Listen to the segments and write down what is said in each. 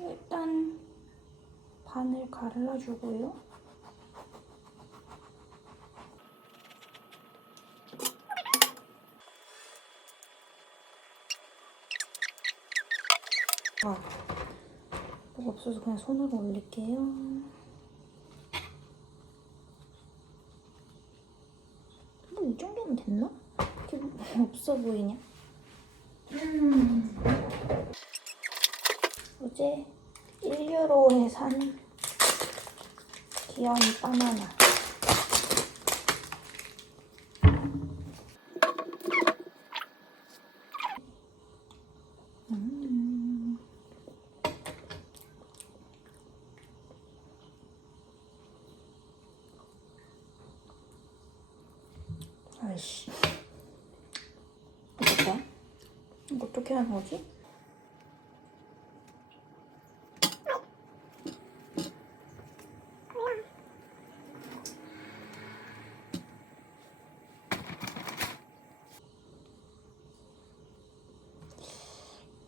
일단 반을 갈라주고요. 뭐가 없어서 그냥 손으로 올릴게요. 뭐 이 정도면 됐나? 이렇게 뭐 없어 보이냐? 어제 1유로에 산 귀여운 바나나. 아이씨. 이거 뭐야? 이거 어떻게 하는 거지?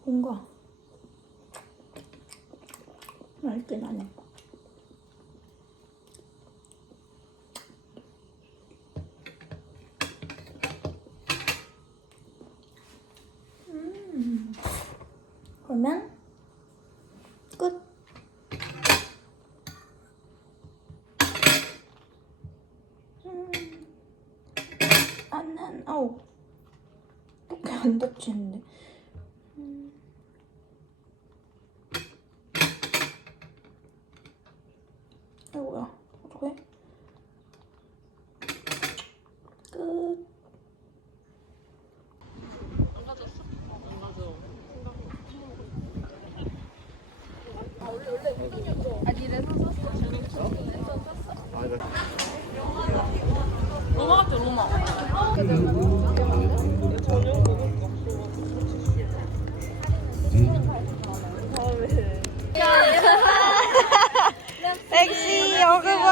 뭔가 맛있긴 하네. 그러면 끝. 아우 어떻게 안 닫히는데. 아이고야, 어떡해? 끝. 안 가졌어? 안 가져. 원래 우동이었어. 아니 레선 썼어. 레선 썼어. 로마 같아 로마. 저녁 먹을 거. 섹시 여그거.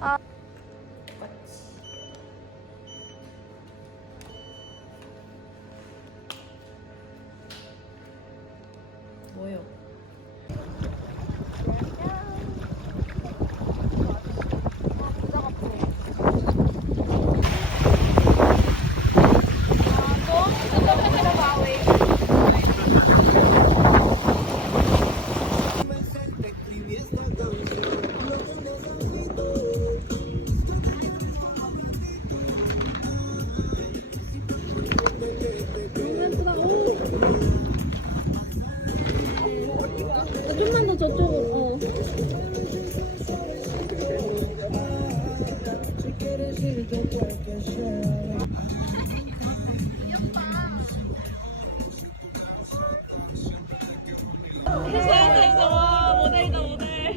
똑같이. 뭐요? 좀만 더 저쪽으로. 됐어. 와, 모델이다, 모델.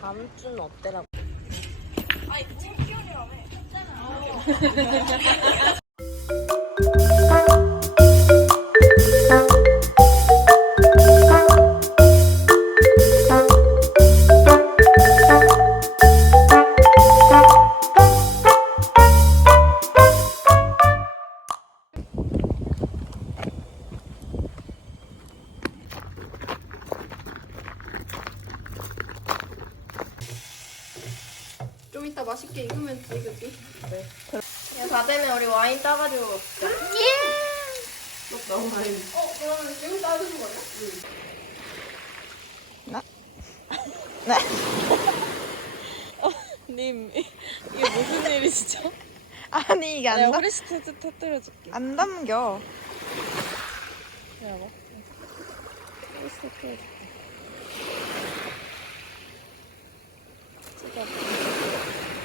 다음 주는 어때라고? 아니, 챔피언이라며. 좀 이따 맛있게 익으면 돼, 그치? 네. 다 되면 우리 와인 따가지고 먹자. 너무 와인. 그러면 지금 따주는 거야? 님 이게 무슨 일이시죠? 아니 이게 내가 후레쉬 터뜨려줄게. 안 담겨. 기다려봐. 후레쉬 터뜨려줄게. 찍어봐.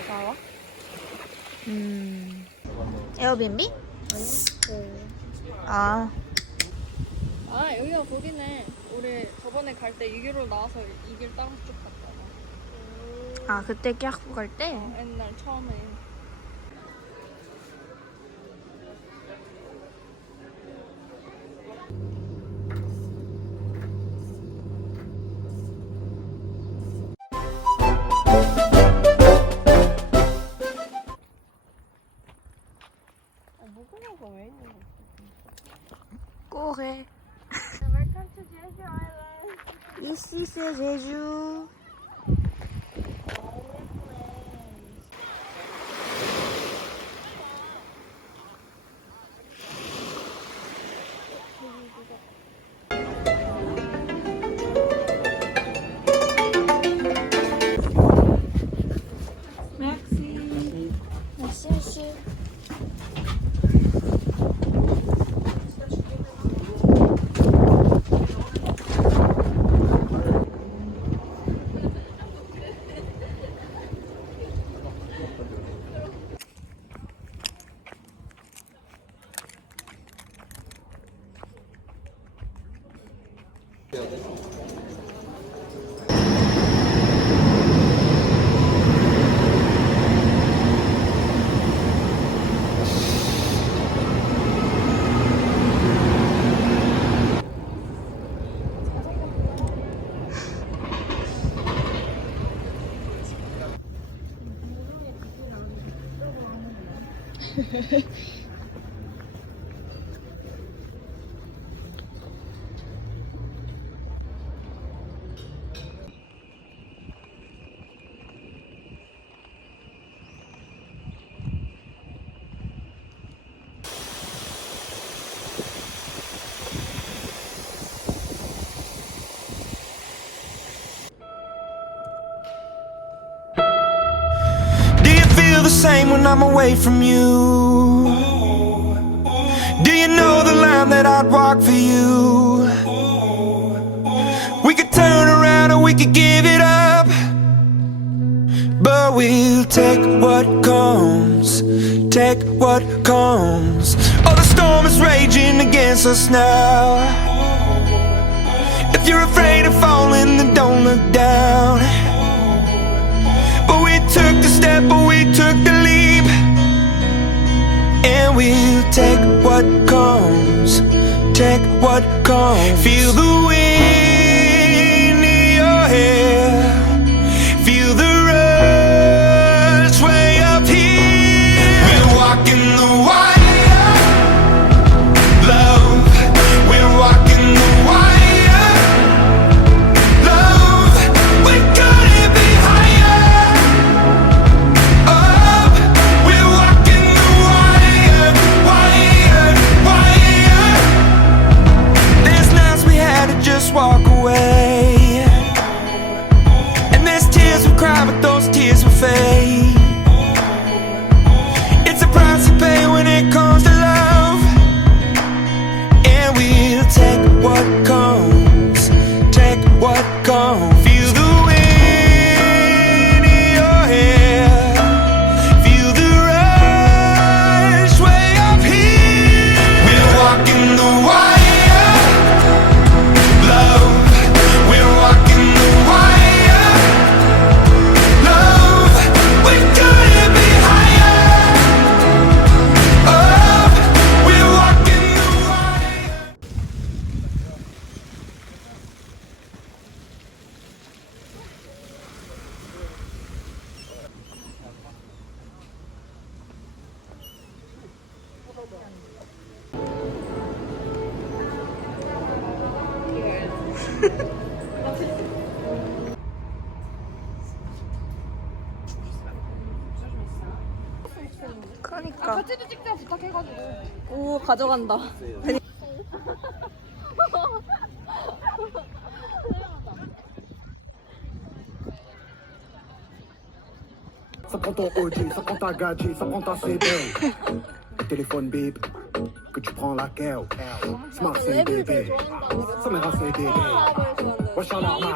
나와? 에어비앤비? 아, 아 여기가 거기네. 우리 저번에 갈 때 2기로 나와서 이 길 따로 쭉 갔잖아. 그때 깨학부 갈 때? 옛날 처음에. 무궁화가 왜 있는 거야? 꼬해. Welcome to Jeju Island. This is a 제주. merci. Feel the same when I'm away from you. Do you know the line that I'd walk for you? We could turn around or we could give it up, but we'll take what comes, take what comes. Oh, the storm is raging against us now. If you're afraid of falling, then what comes. Feel the wind in your hair. Feel the rush way up here. We're walking the wire, love. We're walking the wire, love. We couldn't be higher up. We're walking the wire, wire, wire. There's nights we had to just walk away, and there's tears we cry, but those tears will fade. It's a price you pay when it comes to love, and we'll take what comes, take what comes. Feel the wind in your hair, feel the rush way up here. We're walking the wire, love. We're walking the wire, love. We couldn't be higher up. We're walking the wire. 그러니까. 사진도 찍자 부탁해가지고. 오 가져간다. Ça prend ton OG, ça prend ta gadget, ça prend ta CD. Le téléphone bip, que tu prends laquelle. Smart c'est bébé, ça me rend bébé. Wesh en normal.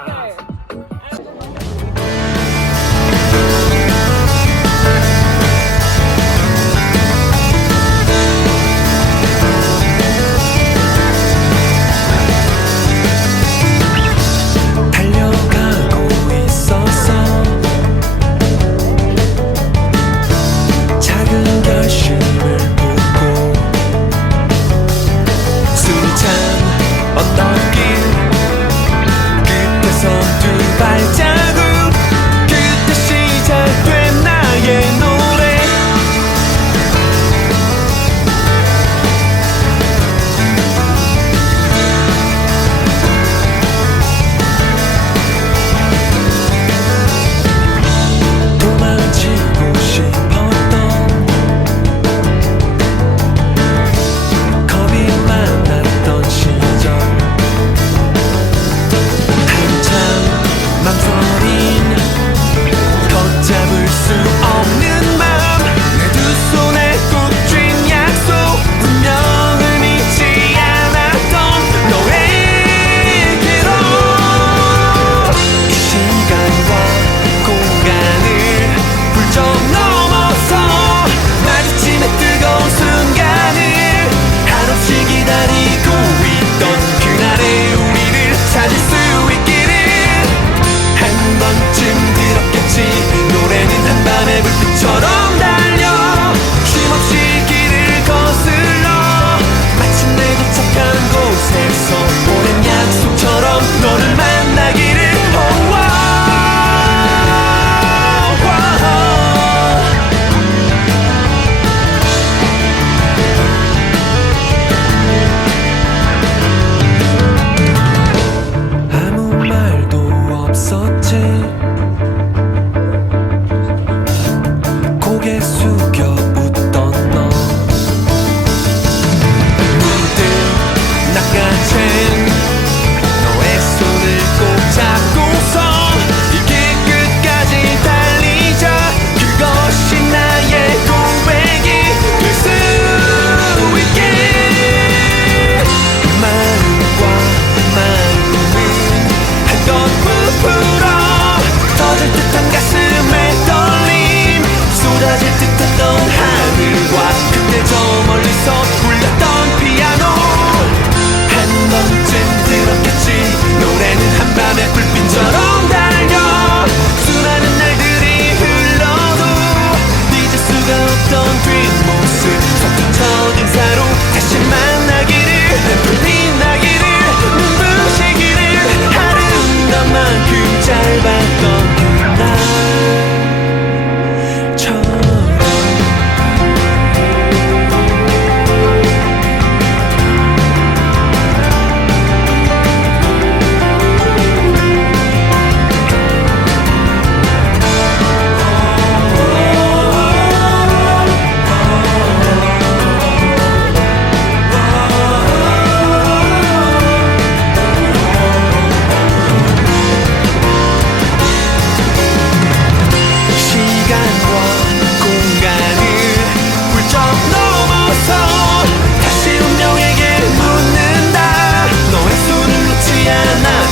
달려가고 있었어. 작은 결심을 보고 숨찬 언덕길 끝에서 두 발자국. 그때 시작된 나의 노래. 도망치고 싶었던 겁이 많았던 시절. 한참 망설인 걷잡을 수 없는 맘. 내 두 손에 꼭 쥔 약속. 운명을 믿지 않았던 너에게로. 이 시간과 공간을 훌쩍 넘어서 마주침의 뜨거운 순간을 한없이 기다리고 있던 그날의 우리를 찾을 수 있기를. 한 번쯤 들었겠지. 노래는 한밤의 불빛처럼 달려 쉼없이 길을 거슬러 마침내 도착한 곳에서 오랜 약속처럼 너를 만나기를. Oh, wow. 아무 말도 없었지. 고개 숙여 웃던 너. 문득 낚아챈 너의 손을 꼭 잡고서 이 길 끝까지 달리자. 그것이 나의 고백이 될 수 있게. 마음과 마음은 한껏 부풀어 터질 듯한 가슴의 떨림. 쏟아질 듯했던 하늘과 그때 저 멀리서 울렸던 피아노. 한 번쯤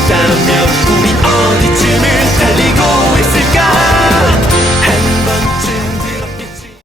같다면 우린 어디쯤을